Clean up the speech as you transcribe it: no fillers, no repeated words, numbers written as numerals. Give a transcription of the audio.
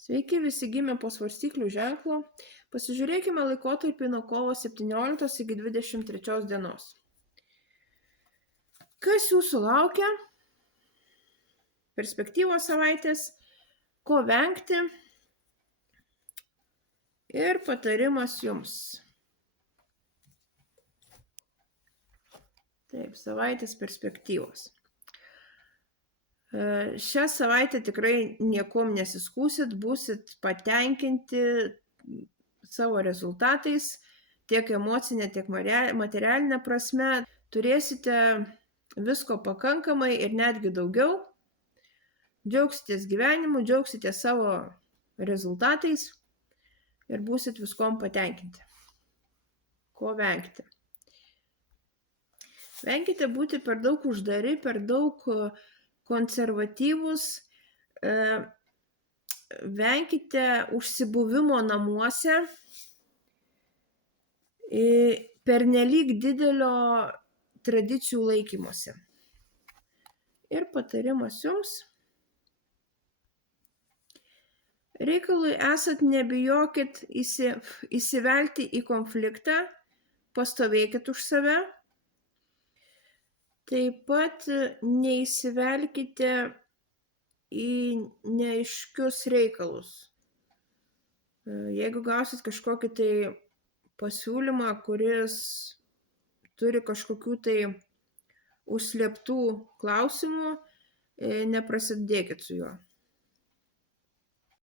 Sveiki, visi gimę po svarstyklių ženklo. Pasižiūrėkime laikotarpį nuo kovo 17 iki 23 dienos. Kas jūsų laukia? Perspektyvos savaitės, ko vengti ir patarimas jums. Taip, savaitės perspektyvos. Šią savaitę tikrai niekom nesiskūsit, būsit patenkinti savo rezultatais, tiek emocinė, tiek materialinė prasme. Turėsite visko pakankamai ir netgi daugiau. Džiaugsitės gyvenimu, džiaugsitės savo rezultatais ir būsit viskom patenkinti. Ko vengti? Venkite būti per daug uždari, per daug konservatyvus, venkite užsibuvimo namuose, pernelyg didelio tradicijų laikymosi. Ir patarimas jums. Reikalui esat, nebijokit įsivelti į konfliktą, pastovėkit už save. Taip pat neįsivelkite į neaiškius reikalus. Jeigu gausit kažkokį tai pasiūlymą, kuris turi kažkokių tai užslėptų klausimų, neprasidėkit su juo.